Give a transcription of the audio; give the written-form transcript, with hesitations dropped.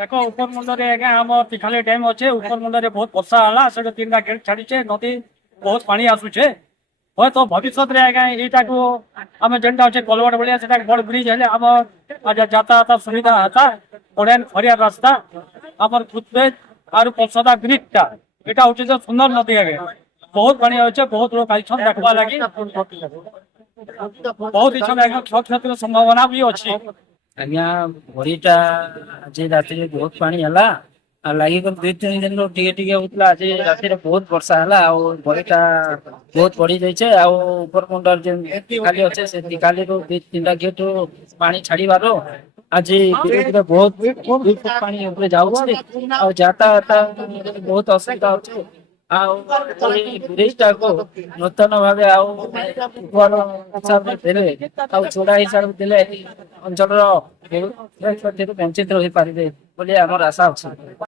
देख ऊपर मुंडे आज्ञा आम तीखाली डैम अच्छे ऊपर मुंडे बहुत वर्षा है से 3टा गेट छाड़ी नदी बहुत पानी आसुचे हे तो भविष्य में आज्ञा यहाँ को आम जेनटा अच्छे कलवट भाया से बड़ ब्रिज है आम यातायात सुविधा होता ओडेन फरिया रास्ता आम फुटब्रिज और पलसदा ब्रिजटा यहाँ हूँ जो सुंदर नदी है बहुत पानी अच्छे बहुत लोग आई देखा लगी बहुत इच्छा क्षति संभावना भी अच्छी आज्ञा भरीटा आज राति बहुत पानी है लगे 2-3 दिन टे होता आज राति बहुत वर्षा है भरीटा बहुत बढ़ी जाइए ऊपर मुंडर खाली अच्छे से खाली 2-3टा गेट पानी छाड़बार आज धीरे धीरे बहुत पानी ऊपर जाऊँ यातायात बहुत असुविधा होती ब्रिजटा को नूतन भाव चूड़ा हिसाब से अंचल वंचित रही पारे आम आशा अच्छे।